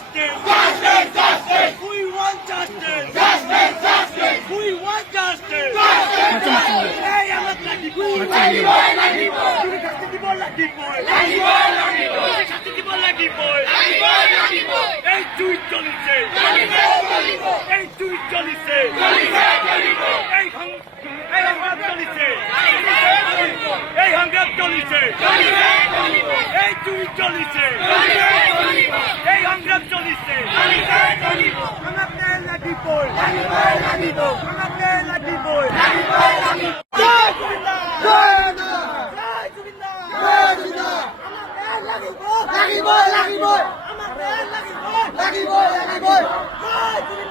justice. Justice, justice. We want justice. Justice, justice. We want justice. Justice. Hey, আমরা লাঠি বল। লাঠি বল, লাঠি বল। তুমি শাস্তি দিব লাঠি বল। লাঠি বল, লাঠি বল। তুমি শাস্তি দিব লাঠি বল। লাঠি বল, লাঠি বল। এই দুই চলিছে। চলিছে, চলিব। এই দুই চলিছে। চলিছে, চলিব। এই সংগ্রাম চলিছে। চলিছে, চলিব। এই সংগ্রাম চলিছে। চলিছে, চলিব। এই দুই চলিছে। চলিছে, চলিব। এই সংগ্রাম চলিছে। চলিছে, চলিব। আমাকে লাঠি বল। লাঠি বল, লাঠি বল। আমাকে লাঠি বল। লাঠি বল, লাঠি বল। জয় জুবিন্দা। জয় জুবিন্দা। জয় জুবিন্দা। জয় জুবিন্দা। আমাকে লাঠি বল। লাঠি বল, লাঠি বল। আমাকে লাঠি বল। লাঠি বল, লাঠি বল। জয় জুবিন্দা।